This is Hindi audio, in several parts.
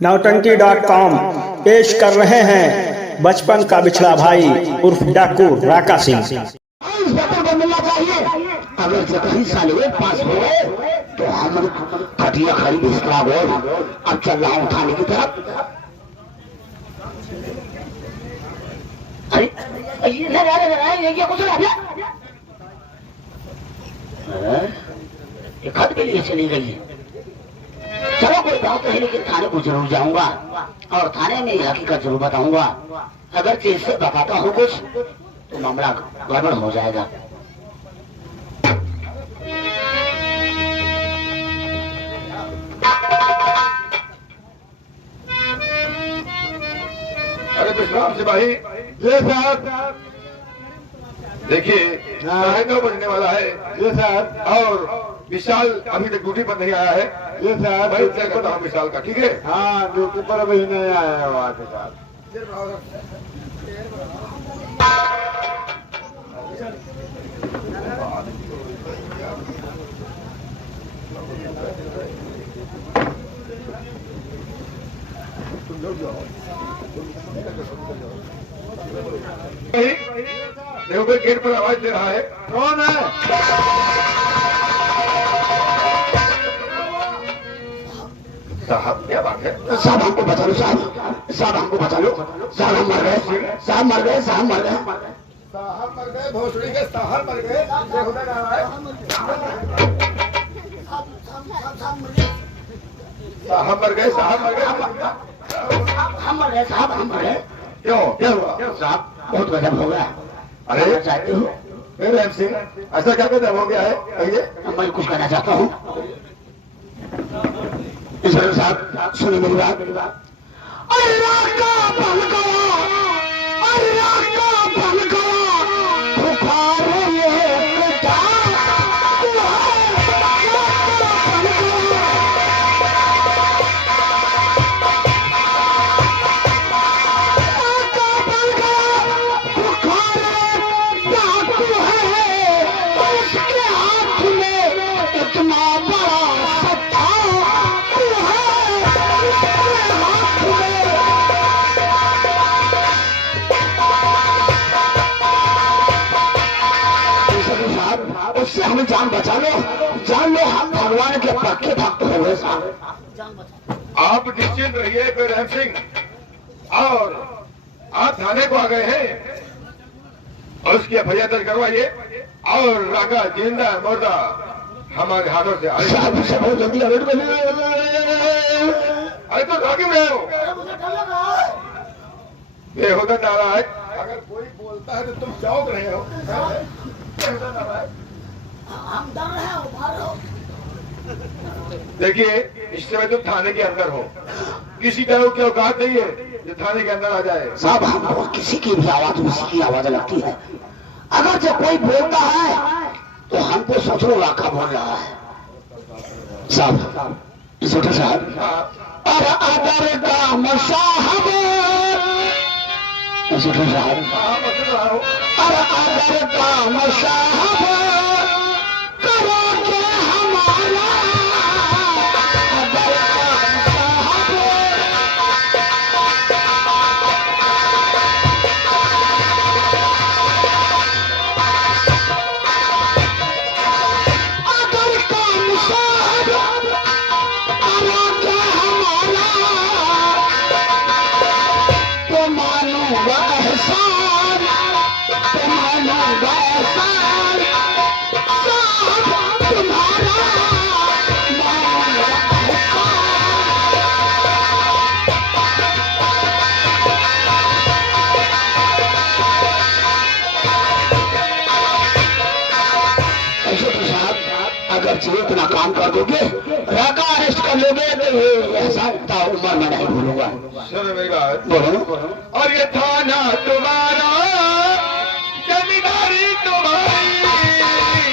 नौटंकी.com पेश कर रहे हैं बचपन का बिछड़ा भाई उर्फ डाकू राका सिंह। मिलना चाहिए। अगर जतही साले पास हो गए तो हम खटिया खरीद इसका बोल अब चल रहा हूँ थाने की तरफ। अरे ये कुछ ये खत के लिए चली गई है। चलो कोई बात नहीं, लेकिन थाने को जरूर जाऊंगा और थाने में यह हकीकत जरूर बताऊंगा। अगर चीज से बताता हूँ कुछ तो मामला गड़बड़ हो जाएगा। अरे विश्राम सिपाही जी साहब, देखिए 9:30 बजने वाला है जी साहब, और विशाल अभी तक ड्यूटी पर नहीं आया है जी साहब। मैं तय करता हूँ विशाल का, ठीक है? हाँ, ड्यूटी पर अभी नहीं आया है वहाँ के साथ। देखो भाई, गेट पर आवाज दे रहा है, कौन है? साहब क्या बात है? साहब हमको बचा लो, साहब हमको बचा लो। साहब हम मर गए, साहब मर गए, साहब मर गए, साहब मर गए, भोसड़ी के साहब मर गए। हम मर गए, साहब मर गए। साहब हम मर गए। क्यों क्या हुआ साहब बहुत गजब हो गया। अरे चाहते हो? रैम सिंह, ऐसा क्या गजब हो गया है? कहिए। मैं कुछ कहना चाहता हूँ। साहब सुनिए मेरी बात। अल्लाह का बल गया, अल्लाह का बल गया, पुकारो ये पिता। उससे हमें जान बचा लो, जान लो। हम भगवान के पक्के भक्त हो गए साहब। आप निश्चिंत रहिए रैम सिंह, और आप थाने को आ गए हैं और उसकी FIR दर्ज करवाइए, और राका जिंदा मुर्दा हमारे हाथों से आए। साहब से बहुत जल्दी अलर्ट कर। अरे तो भागी रहे हो बेहुदा नारायण। अगर कोई बोलता है तो तुम चौंक रहे हो। हम डर रहे हो, मारो। देखिए, इस समय तुम थाने के अंदर हो, किसी तरह की औकात नहीं है जो थाने के अंदर आ जाए। साहब हमको किसी की भी आवाज उसी की आवाज लगती है। अगर जब कोई बोलता है तो हमको सोच लो राका बोल रहा है। साहब छोटे साहब, अरे अगर काम साहब, छोटे साहब, अरे अगर काम साहब करोगे हमारा, अगर काम इतना काम कर दोगे, राका अरेस्ट कर लोगे तो ये ऐसा उम्र में नहीं भूलूंगा। सुनो मेरी बात, बोलो। और ये थाना तुम्हारा, जमींदारी तुम्हारी,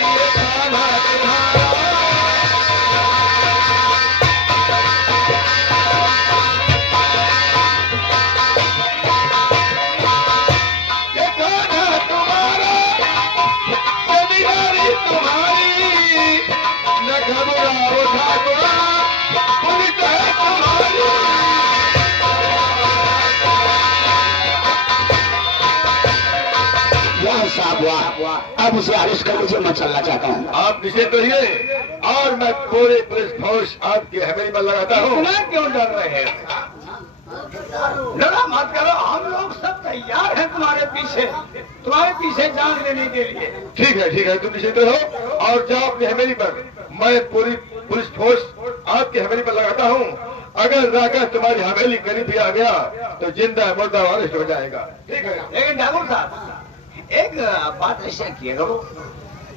ये थाना तुम्हारा। ये थाना तुम्हारा, जमींदारी तुम्हारी, न घबराओ ठाकुर, पुलिस है तुम्हारी। हुआ, अब उसे अरेस्ट कर लीजिए, मैं चलना चाहता हूँ। आप निश्चित रहिए और मैं पूरे पुलिस फोर्स आपकी हवेली पर लगाता हूँ। इतना क्यों डर रहे हैं? लड़ा मत करो, हम लोग सब तैयार हैं तुम्हारे पीछे जान लेने के लिए। ठीक है, तुम निश्चित रहो और जाओ अपनी हवेली पर। मैं पूरी पुलिस फोर्स आपकी हवेली पर लगाता हूँ। अगर राका तुम्हारी हवेली करीब भी आ गया तो जिंदा मुर्दा अरेस्ट हो जाएगा। ठीक है। लेकिन ठाकुर साहब, एक बात ऐसा किया करो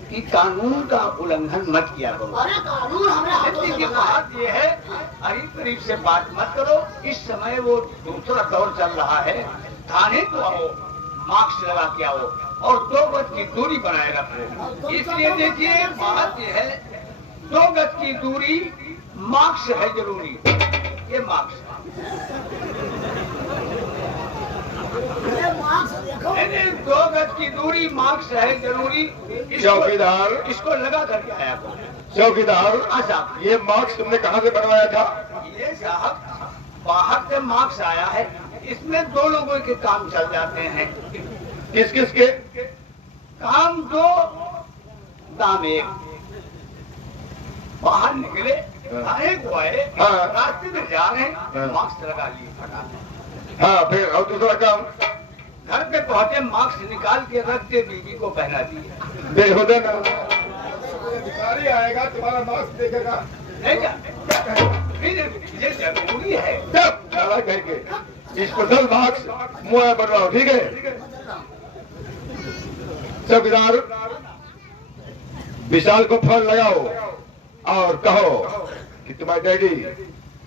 कि कानून का उल्लंघन मत किया करो। अरे कानून हमें हाथों से की बात ये है, करीब से बात मत करो। इस समय वो दूसरा दौर चल रहा है। थाने को आओ, मास्क लगा के आओ और 2 गज की दूरी बनाए रखो। इसलिए देखिए, बात ये है, 2 गज की दूरी, मास्क है जरूरी। ये मास्क नहीं, 2 गज की दूरी, मास्क है जरूरी। चौकीदार, इसको लगा करके आया करो। चौकीदार, साहब, ये मास्क तुमने कहाँ से बनवाया था? ये साहब बाहर से मार्क्स आया है। इसमें 2 लोगों के काम चल जाते हैं। किस किस के? काम 2, दाम 1। बाहर निकले, थाने को आए, हाँ। रास्ते में जा रहे हैं, हाँ। मार्क्स लगा लिए फटाफट। हाँ, फिर और दूसरा काम? घर पे पहुंचे, मार्क्स निकाल के रख के बीवी को पहना दिए। बेहुदा ना अधिकारी आएगा, तुम्हारा मास्क देखेगा। नहीं क्या? फिर ये जरूरी है। जब नाला कहेंगे स्पेशल मास्क मुआ बनवाओ। ठीक है चौकीदार, विशाल को फोन लगाओ और कहो कि तुम्हारे डैडी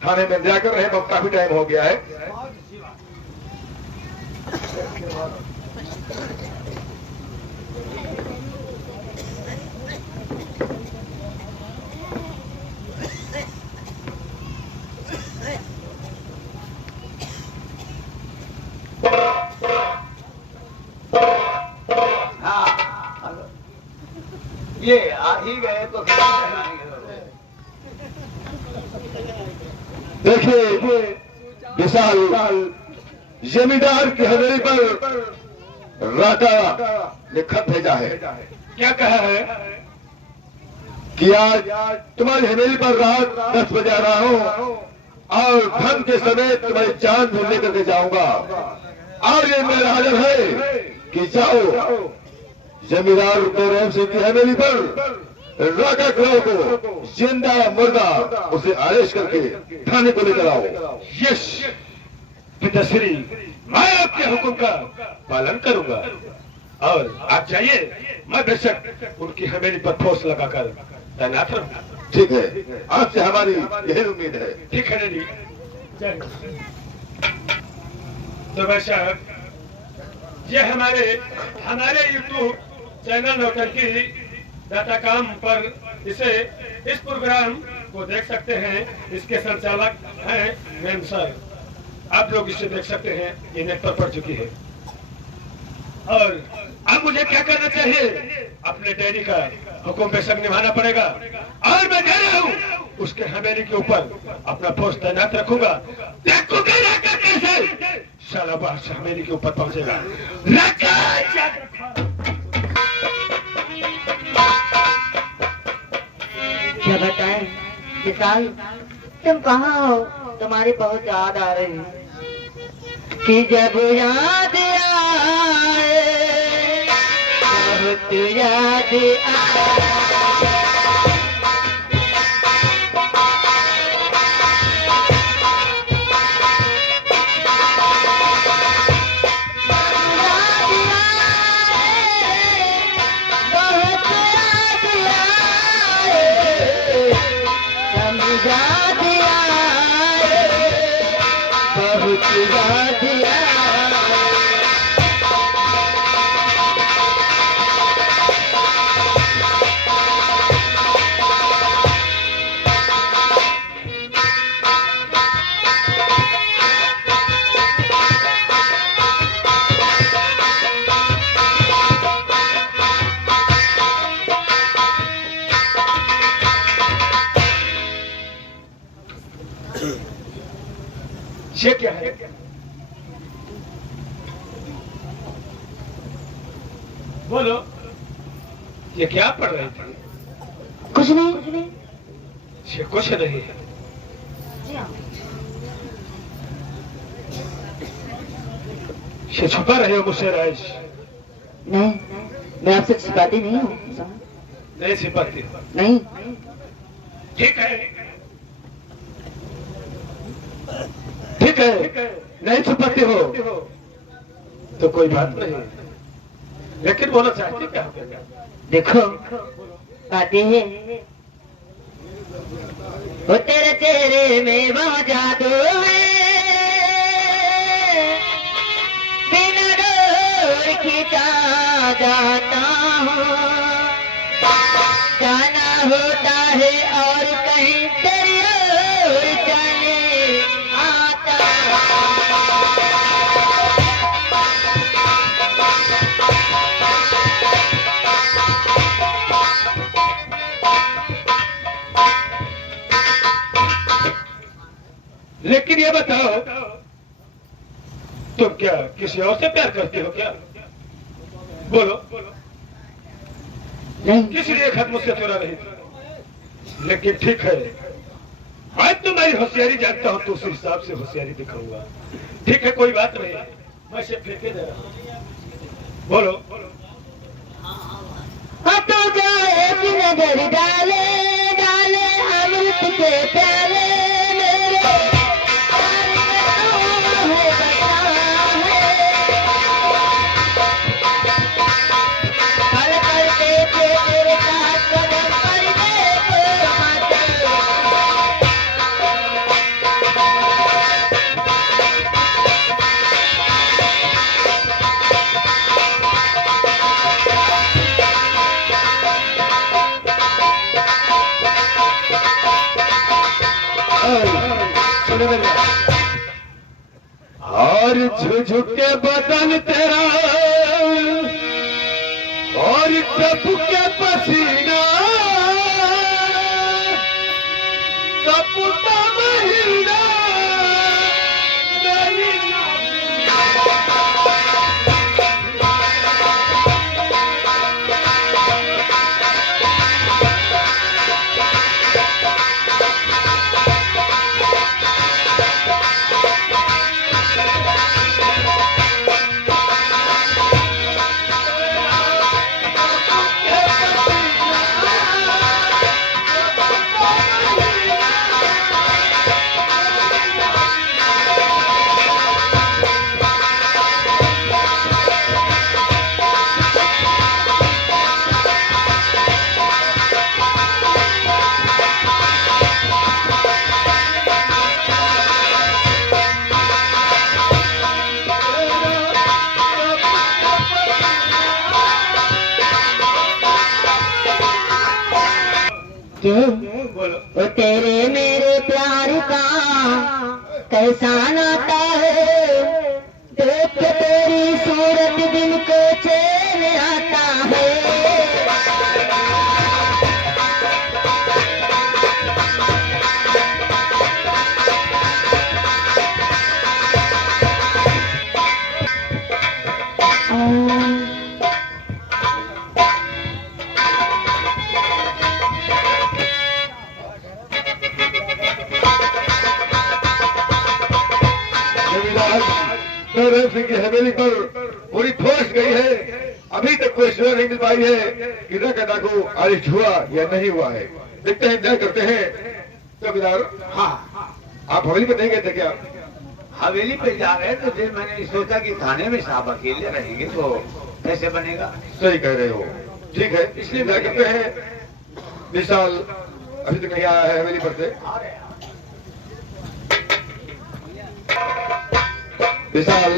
थाने में इंतजार कर रहे हैं, बहुत काफी टाइम हो गया है। हाँ, ये आ ही गए तो फिर देखिए विशाल जमींदार की हवेली पर राका ने खत भेजा है। क्या कहा है कि आज तुम्हारी हवेली पर रात 10 बजे आ रहा हूँ और धन के समय तुम्हारी चांद में लेकर के जाऊंगा। और ये मेरा आदर है कि जाओ जमींदार गौरव सिंह की हवेली पर राका क्राव को जिंदा मुर्दा उसे अरेस्ट करके थाने को लेकर आओ। यश पिताश्री, मैं आपके हुक्म का पालन करूंगा और आप जाइए, मैं बेशक उनकी हवेली पर फोर्स लगाकर तैनात रहूंगा। ठीक है, आपसे हमारी यही उम्मीद है। ठीक है रेडी। तो बेशक ये हमारे YouTube चैनल नौटंकी डाटा काम पर इस प्रोग्राम को देख सकते हैं। इसके संचालक हैं मैम सर। आप लोग इसे देख सकते हैं, ये नेट पर पड़ चुकी है। और अब मुझे क्या करना चाहिए? अपने डैडी का हुक्म बेशक निभाना पड़ेगा और मैं कह रहा हूँ उसके हवेली के ऊपर अपना फोर्स तैनात रखूंगा। देखूंगा राका कैसे शालाबाद से हवेली के ऊपर पहुंचेगा। क्या बताएं विशाल, तुम कहाँ हो? तुम्हारी बहुत याद आ रही है। कि जब याद आए, बहुत याद आए। ये क्या है? बोलो, ये क्या पढ़ रही थी? कुछ नहीं। ये कुछ नहीं है। ये छुपा रहे हो मुझसे राज? नहीं, मैं आपसे छिपाती नहीं हूँ। नहीं छिपाती? नहीं। ठीक है, ठीक है, नहीं छुपाती हो तो कोई बात नहीं, लेकिन बोलो चाहती क्या हो? देखो, बातें है वो तेरे चेहरे में वो जादू है, बिना डोर खींचा जाता हूँ, जाना होता है और कहीं तेरी ओर चले आता लेकिन ये बताओ, तुम क्या किसी और से प्यार करते हो क्या? बोलो, नहीं। किसी ने एक हाथ मुझसे तोड़ा नहीं, लेकिन ठीक है, आज तुम्हारी होशियारी जानता हूं तो उस हिसाब से होशियारी दिखाऊंगा। ठीक है, कोई बात नहीं, मैं इसे फेंके दे रहा हूं। बोलो, तो जाए कि नजर डाले डाले अमृत के प्याले मेरे पल पल देखे तेरे साथ कदम पर देखो माता सुने मेरी बात। और झुझुक के बदन तेरा और टप के पसीना कपूता महीना मेरी बोलो, वो तेरे मेरे प्यार का कैसा नाता है, देख के तेरी सूरत दिल को चैन आता है। नौरेव सिंह की हवेली पर पूरी ठोस गई है, अभी तक कोई सूचना नहीं मिल पाई है कि रका डाकू आरिश हुआ या नहीं हुआ है। देखते हैं, इंतजार करते हैं। चौकीदार, हाँ, आप हवेली पर नहीं गए थे क्या? हवेली पे जा रहे हैं तो फिर मैंने सोचा कि थाने में साहब अकेले रहेंगे तो कैसे बनेगा। सही कह रहे हो, ठीक है, इसलिए इंतजार करते हैं। विशाल अभी तक नहीं आया है हवेली पर से। विशाल,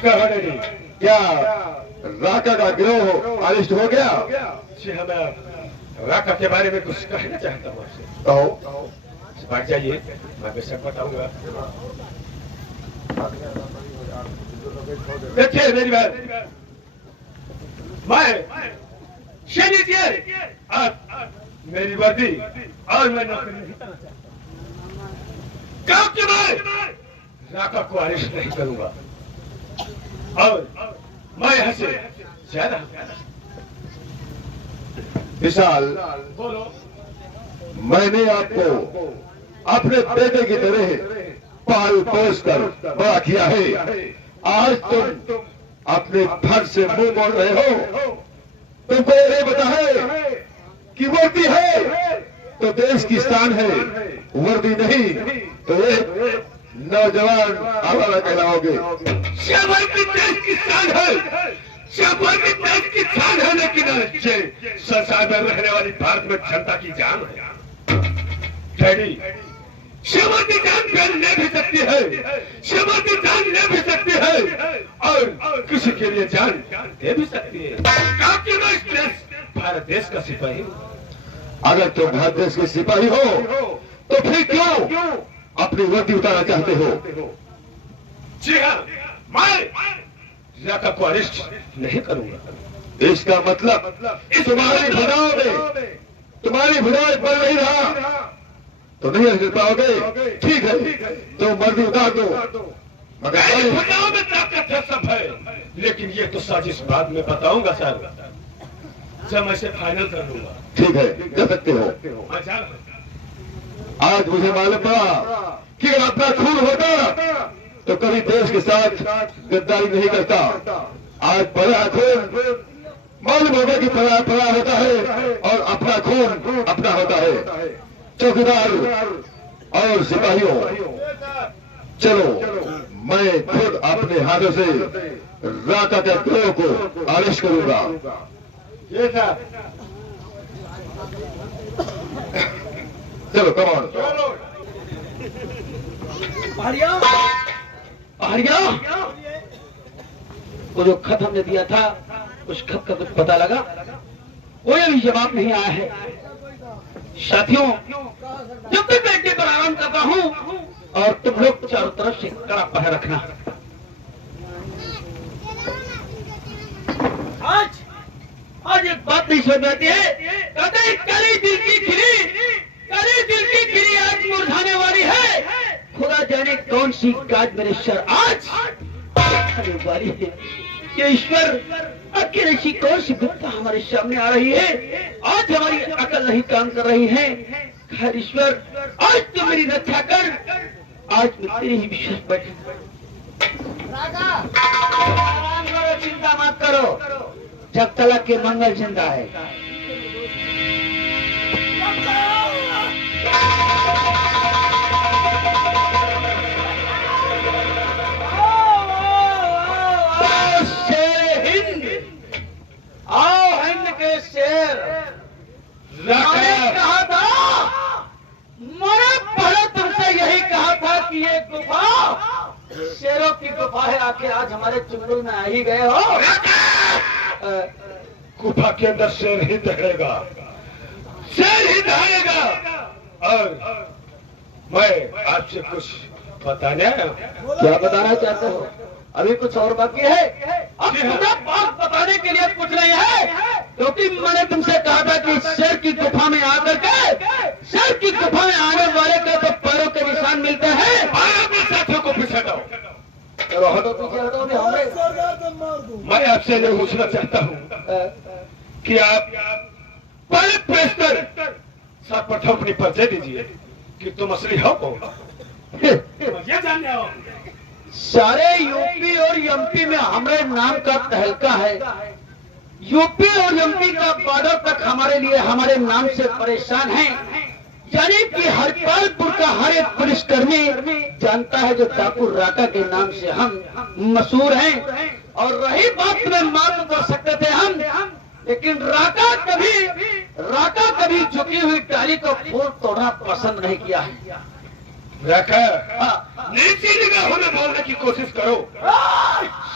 क्या होने नहीं? क्या राका का गिरोह अरेस्ट हो गया? जी हाँ, मैं राका के बारे में कुछ कहना चाहता हूँ आपसे। कहो। बैठ जाइए, मैं बेशक बताऊंगा। देखिए मेरी बात, मैं शरीर आप मेरी वर्दी और मैं नौकरी नहीं करना चाहता। गांव के मैं राका को अरेस्ट नहीं करूंगा और मैं यहाँ से ज्यादा विशाल, बोलो। मैंने आपको अपने बेटे की तरह पाल पोस कर बड़ा किया है। आज तुम अपने फर्ज से मुंह मोड़ रहे हो। तुमको ये पता है कि वर्दी है तो देश की शान है, वर्दी नहीं तो ये नौजवान आवारा कहलाओगे। वर्दी देश की शान है, वर्दी देश की शान है, लेकिन संसार में रहने वाली भारत में जनता की जान है। डैडी, वर्दी जान ले भी सकती है, वर्दी जान ले भी सकती है और किसी के लिए जान दे भी सकती है। क्योंकि मैं इस देश भारत देश का सिपाही हूँ। अगर तुम भारत देश के सिपाही हो तो फिर क्यों अपनी वर्दी उतारना चाहते हो? जी हाँ, मैं राका को अरेस्ट नहीं करूंगा। इसका मतलब तुम्हारी भुनाई बन नहीं रहा तो नहीं अरेस्ट कर पाओगे। ठीक है, तो वर्दी उतार दो। मगर भुनाव में ताकत है, सब है, लेकिन ये तो साजिश बाद में बताऊंगा सर, जब मैं इसे फाइनल कर लूंगा। ठीक है, जा सकते हो। मैं जा रहा हूं। आज मुझे मालूम पड़ा कि अगर अपना खून होता तो कभी देश के साथ गद्दारी नहीं करता। आज पड़ा खून मालूम होगा कि पड़ा होता है और अपना खून अपना होता है। चौकीदार और सिपाहियों, चलो मैं खुद अपने हाथों से राका के गिरोह को अरेस्ट करूंगा। चलो कमान। आर्या, वो जो खत हमने दिया था उस खत का कुछ पता लगा? कोई अभी जवाब नहीं आया है। साथियों, जब तक बेटे पर आराम करता हूँ और तुम लोग चारों तरफ से कड़ा पहरा रखना। आज एक बात नहीं समझ आती है, कहते हैं काली दिल की खिली आज मुरझाने वाली है। खुदा जाने कौन सी काज मेरे सर आज आने वाली है। ये ईश्वर आखिर ऐसी कौन सी विपदा हमारे सामने आ रही है? आज हमारी अकल नहीं काम कर रही है। खैर ईश्वर, आज तो मेरी रक्षा कर, आज मैं तेरी ही विश्वास बैठे। आराम करो, चिंता मत करो, जब तलक के मंगल जिंदा है। शेर हिंद, आओ हिंद के शेर। मैंने कहा था, मैंने पहले तुमसे यही कहा था कि ये गुफा शेरों की गुफा है। आखिर आज हमारे चुंगल में आ ही गए हो। गुफा के अंदर शेर ही दहेगा, शेर ही दहेगा। और मैं आपसे कुछ बताने आया हूं। क्या बताना चाहते हो? अभी कुछ और बाकी है? अब तुम्हें बात बताने के लिए कुछ नहीं है, क्योंकि मैंने तुमसे कहा था कि शेर की गुफा में आकर के, शेर की गुफा में आने वाले का तो पैरों के निशान मिलते हैं। अपने साथियों को पीछे हटाओ। चलो हटो, पीछे हटो। मैं आपसे ये पूछना चाहता हूँ कि आप पहले प्रेस कर सर्वप्रथम अपनी परिचय दीजिए कि तुम असली हो कौन। ये जानने आओ। सारे यूपी और एमपी में हमारे नाम का तहलका है। यूपी और एमपी का बॉर्डर तक हमारे लिए हमारे नाम से परेशान है। यानी कि हरपालपुर का हर एक पुलिसकर्मी जानता है जो ठाकुर राका के नाम से हम मशहूर हैं। और रही बात में मालूम कर सकते थे हम, लेकिन राका कभी झुकी हुई डाली को फूल तोड़ना पसंद नहीं किया है। राका, नीची निगाहों में बोलने की कोशिश करो।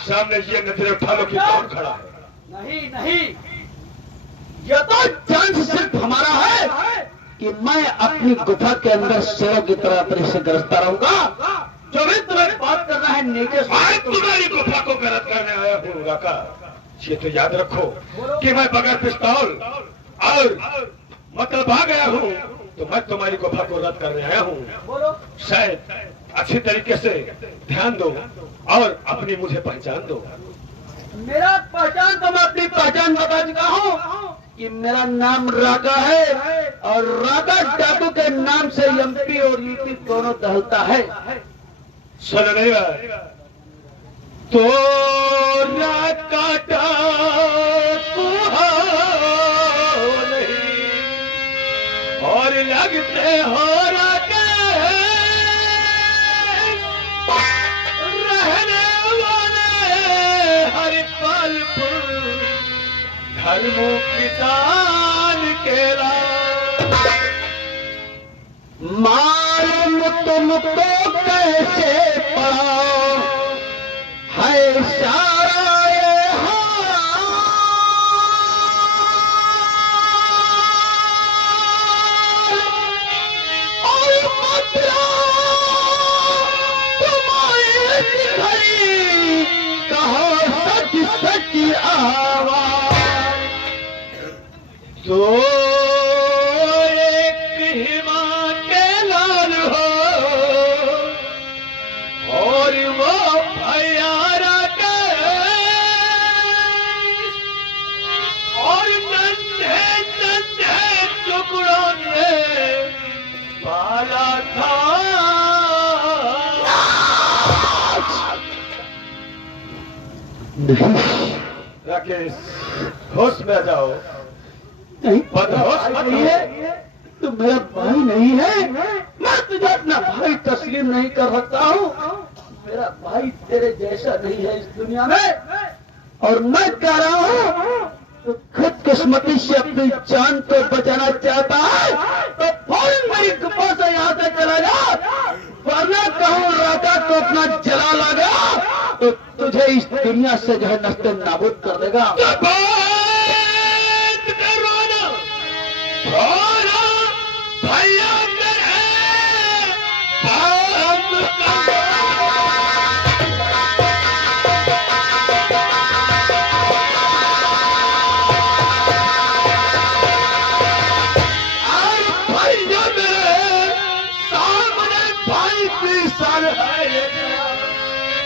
सामने ये नजरें उठा लो कि कौन खड़ा है। नहीं, ये तो चांस सिर्फ हमारा है कि मैं अपनी गुफा के अंदर शेरों की तरह अपने से गरजता रहूंगा। जो भी तुम्हें बात करना है नीचे मैं तुम्हारी गुफा को गलत करने आया हूँ राका। ये तो याद रखो कि मैं बगैर पिस्तौल और मतलब भाग गया हूँ तो मैं तुम्हारी गुफा को रद्द करने आया हूँ। शायद अच्छी तरीके से ध्यान दो और अपनी मुझे पहचान दो। मेरा पहचान तो मैं अपनी पहचान बता चुका हूँ कि मेरा नाम राका है और राका डाकू के नाम से एमपी और यूपी दोनों दहलता है। सुन नहीं तो राका डाकू हो नहीं और लगते हो राका रहने वाले हरिपालपुर धर्मों किसान केला। मालूम तुमको कैसे पड़ा है सारा ये हाल, और मतलब तुम्हारी घड़ी कहो सच सच आवाज। तो एक हिमा के लाल हो और वो भैयारा के और नन्हे नन्हे टुकड़ों में पाला था। राकेश होश में आ जाओ, नहीं बदहोश मत नहीं हो। है तो मेरा भाई नहीं है। मैं तुझे अपना भाई तस्लीम नहीं कर सकता हूँ। मेरा भाई तेरे जैसा नहीं है इस दुनिया में। और मैं कह रहा हूँ तो खुदकिस्मती से अपनी जान को बचाना चाहता है तो फौरन मेरी गुफा से यहाँ से चला जा, वरना कहूँ राका को अपना जला लगा तो तुझे इस दुनिया से जो है नस्ते नाबूद कर देगा। भैया सामने भाई की सर है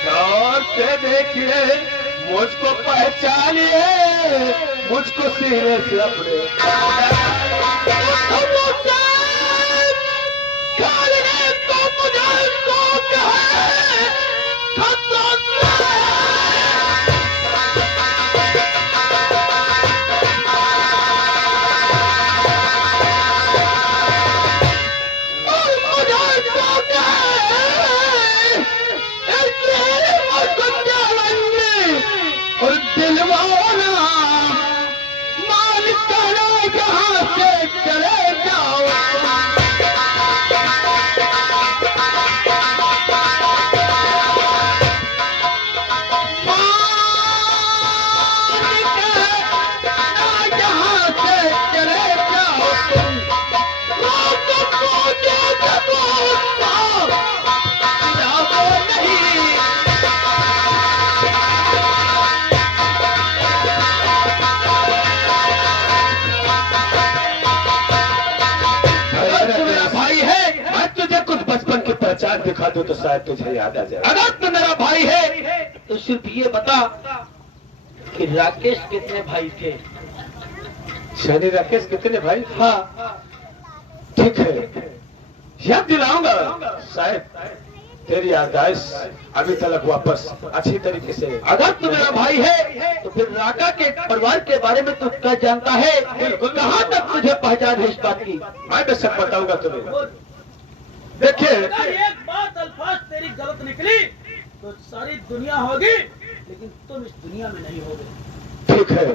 गौर से देखिए, मुझको पहचानिए, मुझको सिरे से अपने और दिलवाना मालिक यहाँ से चले जाओ। यहाँ से चले जाओ तुम, पहचान दिखा दो तो शायद तुझे याद आ जाए। अगर तू मेरा भाई है तो सिर्फ ये बता कि राकेश कितने भाई थे। शनि राकेश कितने भाई? हाँ ठीक है, याद दिलाऊंगा। शायद तेरी याददाश्त अभी तक वापस अच्छी तरीके से। अगर तू मेरा भाई है तो फिर राका के परिवार के बारे में तू क्या जानता है? कहाँ तक तुझे पहचान है इस बात की? मैं बेशक बताऊंगा तुम्हें। देखिए, अगर एक बात अल्फाज तेरी गलत निकली तो सारी दुनिया होगी, लेकिन तुम इस दुनिया में नहीं होगे। ठीक है,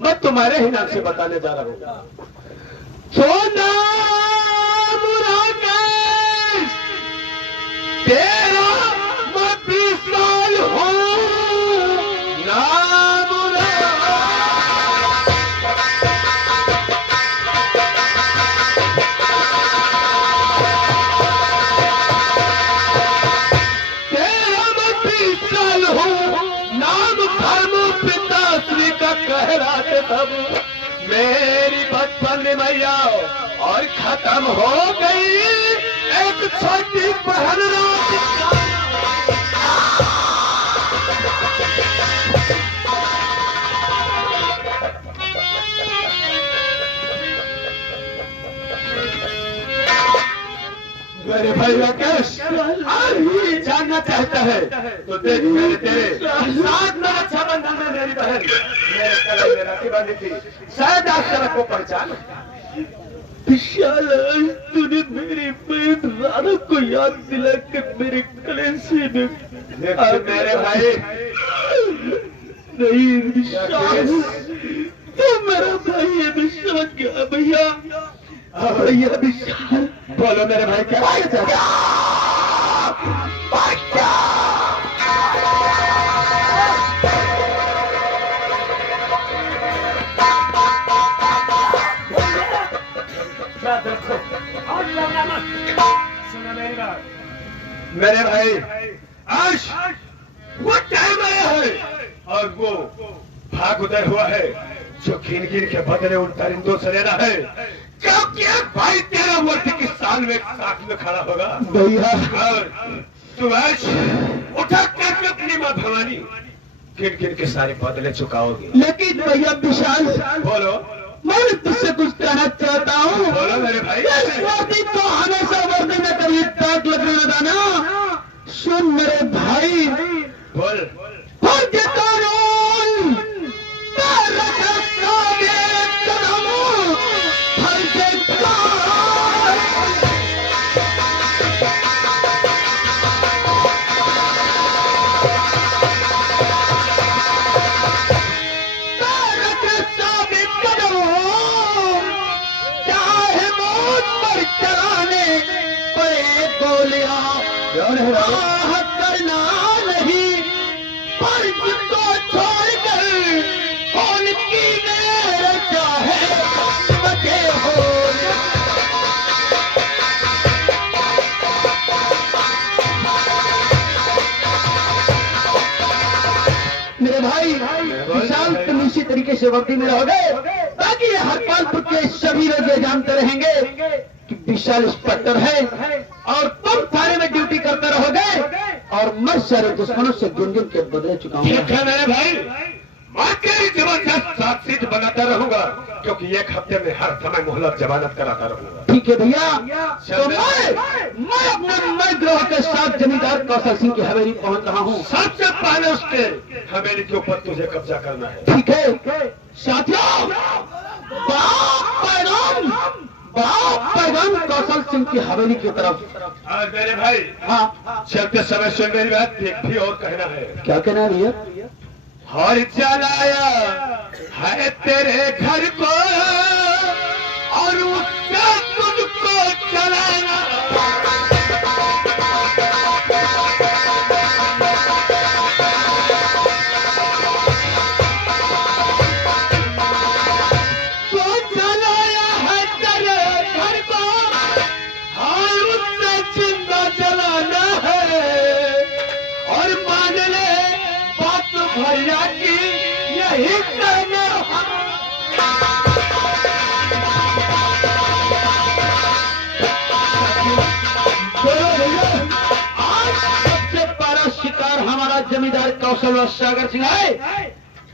मैं तुम्हारे ही नाम से बताने जा रहा हूँ। सोना राकेश तेरा मैं 20 साल हूँ, नाम तब मेरी बचपन मैया और खत्म हो गई एक छोटी बहन रात। जानना चाहता है तो देख मेरे तेरे साथ में रक्षाबंधन में मेरी बहन मेरे गले में राखी बांधी थी, शायद आप सड़क को पहचान। विशाल, तूने मेरी बहन राधा को याद दिला के मेरे गले से मेरे भाई नहीं विशाल, तू मेरा भाई है, मैं समझ गया भैया। भैया विशाल, बोलो मेरे भाई क्या याद रखो और लड़ना मत। सुना मेरी बात मेरे भाई, आज वो टाइम आया है और वो भाग उदय हुआ है जो गिन गिन के बदले उन दरिंदों से लेना है, क्योंकि एक भाई 13 वर्ष की साल में साथ में खड़ा होगा भैया। और तू आज उठा करके अपनी माँ भवानी गिन गिन के सारे बदले चुकाओगे। लेकिन भैया विशाल, बोलो मैं तुझसे कुछ कहना चाहता हूँ। बोलो मेरे भाई। तो हमेशा वर्दी में कभी ताक लगने लगा ना। सुन मेरे भाई, बोल करना नहीं, पर जिसको छोड़कर कौन की मेरे चाहे बचे हो। मेरे भाई विशाल, तुम इसी तरीके से वर्दी में रहोगे ताकि ये हरपालपुर के सभी लोग ये जानते रहेंगे कि विशाल इंस्पेक्टर है और तुम थाने में ड्यूटी करते रहोगे और मैं सारे दुश्मनों से गिन गिन के बदले चुकाऊंगा। ठीक है मेरे भाई, मैं तेरी जबरदस्त साथ सीट बनाता रहूंगा क्योंकि एक हफ्ते में हर समय मोहलत जमानत कराता रहूंगा। ठीक है भैया, तो मैं अपने मई ग्रोह के साथ जमींदार कौशल सिंह की हवेली पहुंच रहा हूँ। सबसे पहले उसके हवेली के ऊपर तुझे कब्जा करना है। ठीक है साथियों, पैगाम कौशल सिंह की हवेली की तरफ। आज मेरे भाई, हाँ, चलते समय सुन मेरी बात, एक भी और कहना है। क्या कहना है भैया? हर चलाया है तेरे घर को और उससे तुझको चलाना। भैया की यही कहना। आज सबसे बड़ा शिकार हमारा जमींदार कौशल और सागर सिंह है।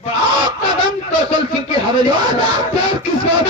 कदम कौशल सिंह की हवेली किस बात